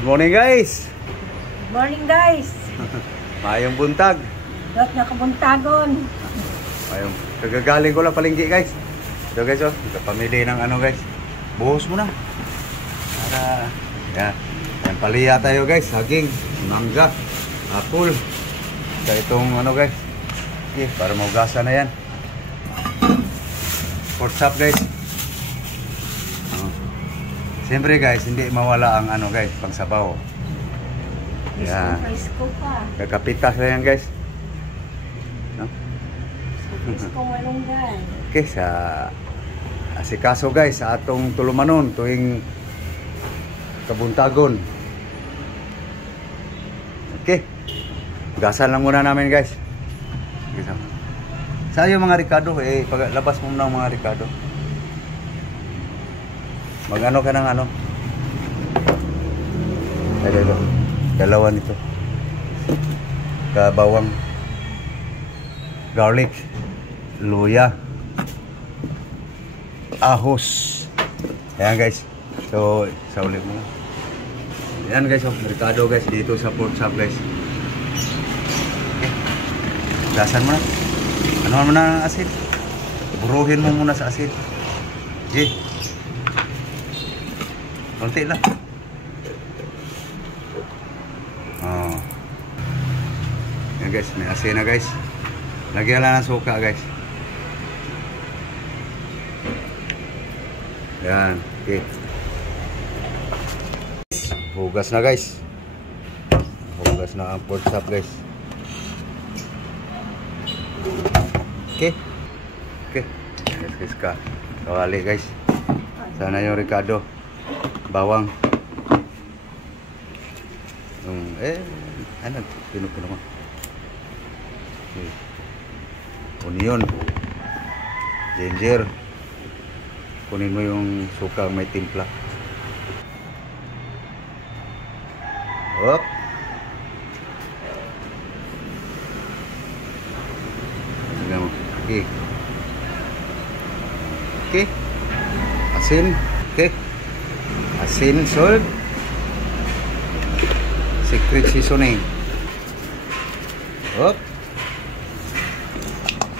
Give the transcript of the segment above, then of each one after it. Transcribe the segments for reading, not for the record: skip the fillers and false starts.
Good morning guys. Good morning guys. Mayong buntag. Dot nga kabuntagon. Mayong kagagaling ko lang palengke guys. Ito guys oh, kapamili ng ano guys. Buhos mo na. Para yan. Yan paliya tayo guys, saging, mangga, apple. Sa itong ano guys. Okay, para maugasan na yan. Pork chop guys. Siyempre guys, hindi mawala ang ano guys, pangsabaw. Yan. Isko pa. Kakapitas na yan guys. No? Isko malunggay. Okay, sa asikaso guys, sa atong tulumanon tuwing kabuntagon. Okay. Gasan lang muna namin guys. Okay, so. Saan yung mga Ricardo? Labas mo muna ang mga Ricardo. Mag-ano ka ng ano? Ay, dalawa nito. Kabawang, garlic, luya, ahos. Ayan guys. So, sa ulit mo. Ayan guys, oh, Ricardo guys, dito sa pork chop guys. Gasan mo na. Ano mo na ng asin? Buruhin mo muna sa asin. Okay. Konti lang. Oh. Yan guys, may asin na guys. Lagyan lang ng suka guys. Yan, okay. Hugas na guys. Hugas na ang pork chop guys. Okay. Okay. Guys ka. Kawali guys. Sana yung Ricardo. Bawang. Ano? Pinupuno mo. Okay. Onion. Ginger. Kunin mo yung suka may timpla. Hop. Okay. Okay. Asin. Okay. Asin, salt. Secret seasoning. Hop.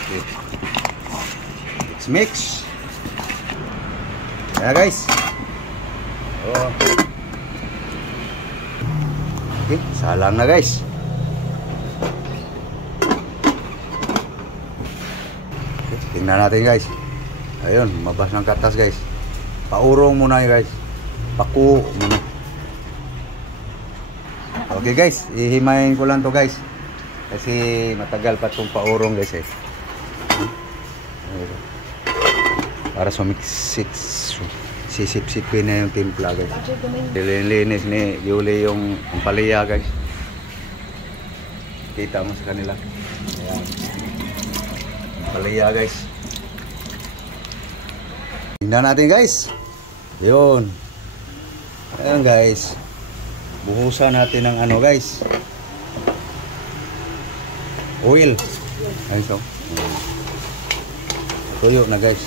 Okay. Mix. Ya guys. Oh. Okay, salang na guys. Okay, tingnan natin guys. Ayun, mabas ng katas guys. Paurong muna guys. Paku muna. Okay guys, ihimayin ko lang to guys. Kasi matagal pa itong paurong guys eh. Para sisip-sipin na yung timpla guys. Linis ni Yuli yung paliya guys. Kita mo sa kanila. Ayan. Paliya guys. Tingnan natin guys. Yun. Ayan guys. Buhusan natin ng ano guys. Oil. Ayun so. Tuyo na guys.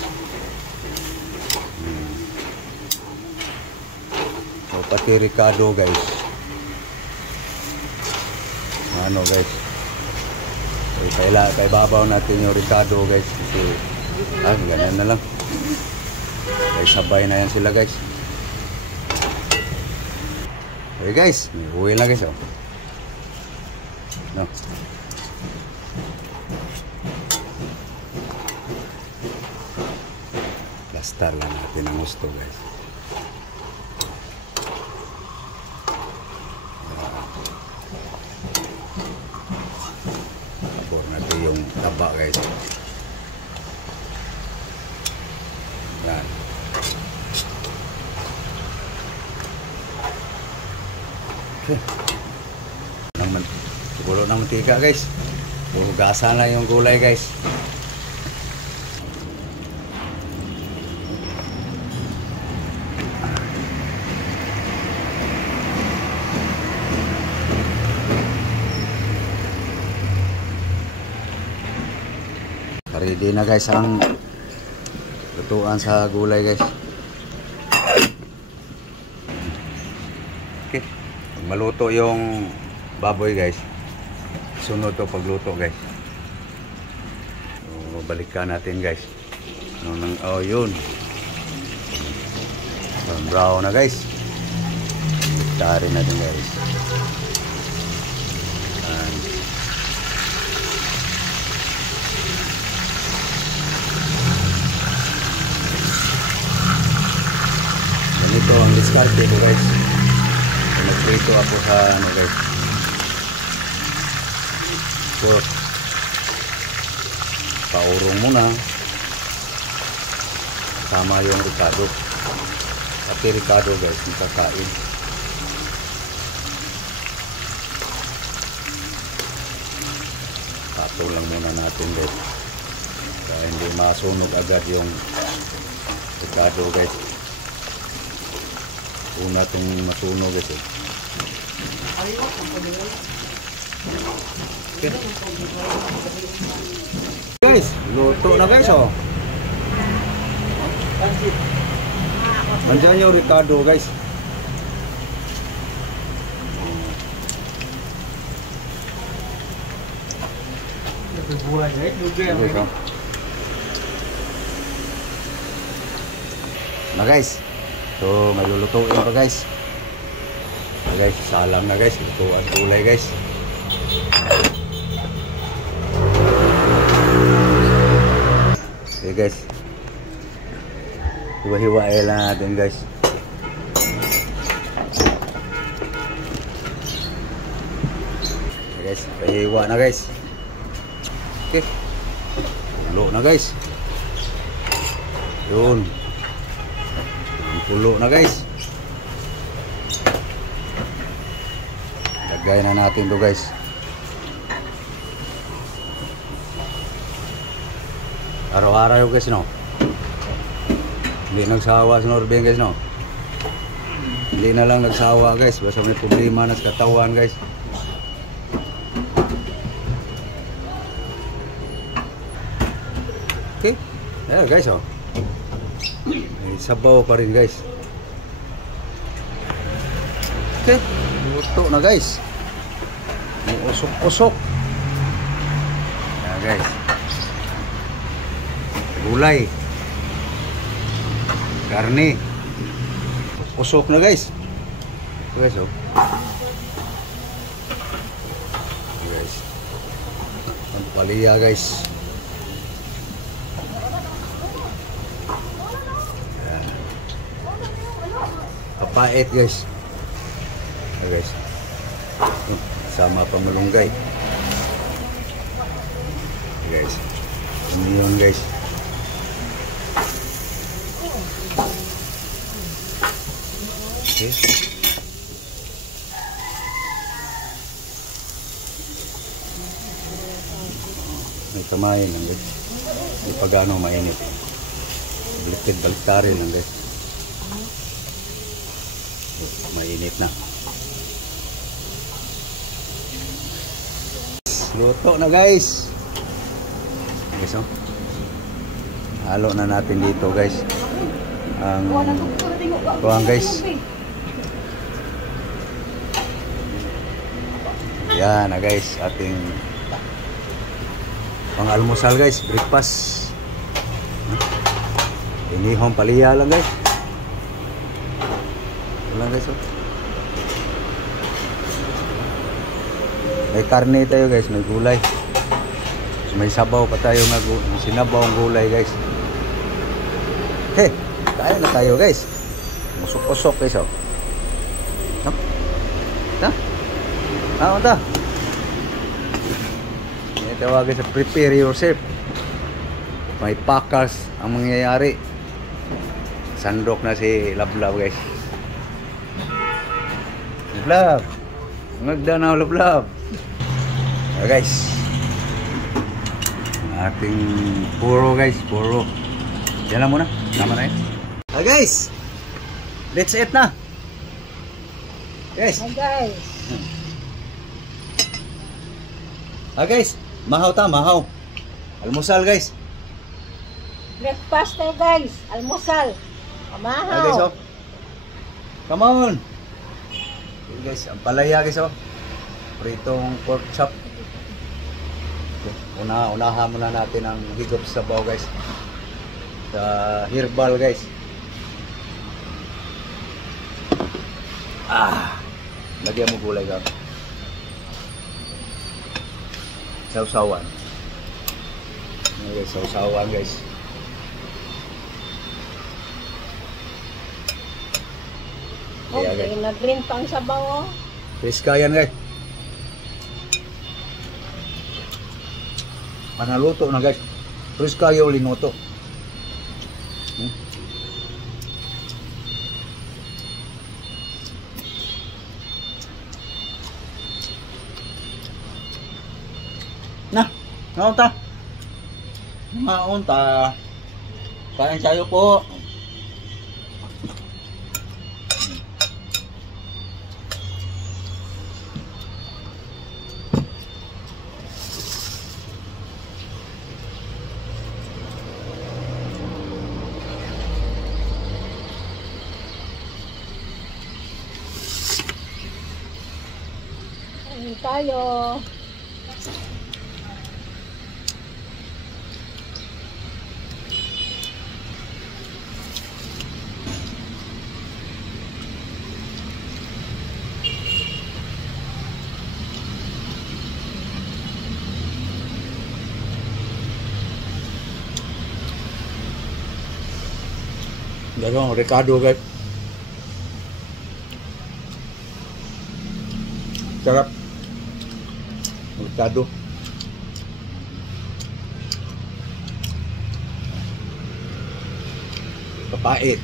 So pati Ricardo guys. Ano guys. Kaya babaw natin yung Ricardo guys. Kasi ganyan na lang. Kaya sabay na yan sila guys. Okay guys, may oil na guys oh. No. Plastar lang natin ang gusto guys. Tapos natin yung taba guys. Yan. Okay. Siguro ng mantika guys. Hugasan lang yung gulay guys. Ready na guys ang lutuan sa gulay guys. Okay. maluto yung baboy guys, sunod to pagluto guys. So, balikan natin guys. Oh yun, brown na guys. Tarin natin guys. Ganito ang diskarte ko guys. Nagprito ako sa ano guys. So, paurong muna. Sama yung ricado. Pati ricado guys, makakain. Patong lang muna natin guys. Kaya hindi masunog agad yung ricado guys. Una itong masunog guys eh. Okay. Guys, luto na guys oh. Nandiyan yung ricado guys. Na guys. So may lulutuin pa guys. Guys, salang na guys, lutuan gulay guys. Okay guys. Hiwa-hiwain lang natin guys. Okay guys, pahiwa na guys. Okay. Pulo na guys. Yun. Pulo na guys. Lagay na natin to guys. Araw-araw guys no. Hindi nagsawa sa Norben guys no. Hindi na lang nagsawa guys. Basta may problema na sa katawan guys. Okay. Ayan guys oh. May sabaw pa rin guys. Okay. Luto na guys. May usok-usok. Ayan guys. Gulay. Karne. Usok na guys. Guys oh. Guys. Ang palaya guys. Kapait guys. Guys. Sama pa malunggay. Guys. Ini yun guys. Okay. May tamayin lang guys. Hindi pa gano'ng mainit. Baliktad-baliktarin lang guys. Mainit na. Luto na guys. Guys oh. Halo na natin dito guys. Ang kuwang guys. Yan na guys, ating pang-almusal guys, breakfast. Inihong palaya lang guys. Lang guys oh. May karne tayo guys, may gulay. So, may sabaw pa tayo nga sinabaw ang gulay guys. Okay, kaya na tayo guys. Musok-usok guys oh. Unta. May tawagin sa prepare yourself. May packers ang mangyayari. Sandok na si Lablab guys. Lablab. Magda na Lablab. Guys. Ating puro guys, puro. Yan lang muna. Tama na yun. Guys. Let's eat na. Guys. Hi guys. Guys, mahaw ta, mahaw. Almusal guys. Breakfast tayo guys. Almusal. Guys, Amahaw. oh. Come on. Okay, guys, ang palaya guys oh. Pritong pork chop. Okay, unahan muna natin ang higop sa sabaw guys. Sa herbal guys. Lagyan mo gulay ka. Sausawan. Okay, sausawan guys. Kaya, Okay, guys. nag-green pang sabaw, oh. Piska yan guys. Panaluto na guys. Piska yung linuto. Na, naunta. Naunta. Kain tayo po. Kain tayo. Dalawang Ricardo guys. Sarap. Ricardo. Papait.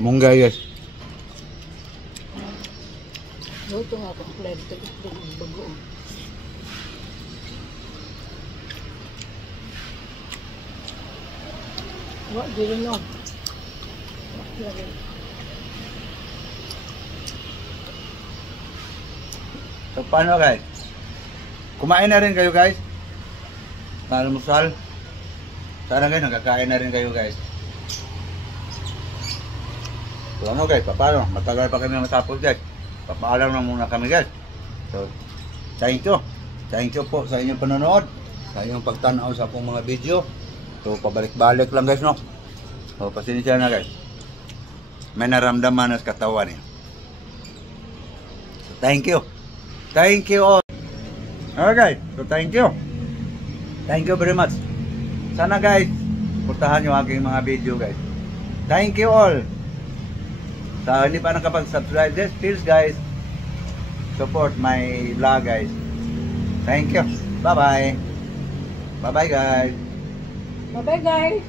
Kamunggay guys. Luto nga ako. Lento din ang bagoong. Wak, dili no. Lagi. So paano guys? Kumain na rin kayo guys. Almusal. Sana guys, nakakain na rin kayo guys. So ano guys, paano? Matagal pa kami matapos guys. Papaalam na muna kami guys. So, thank you. Thank you po sa inyong panonood. Sa inyong pagtanaw sa akong mga video. So, pabalik-balik lang guys, no? So, pasensya na guys. May naramdaman na sa katawan niya. So, thank you. Thank you all. Okay, so thank you. Thank you very much. Sana guys, suportahan nyo aking mga video guys. Thank you all. Sa hindi pa nakapag-subscribe, just please guys, support my vlog guys. Thank you. Bye-bye. Bye-bye guys. Bye-bye, guys.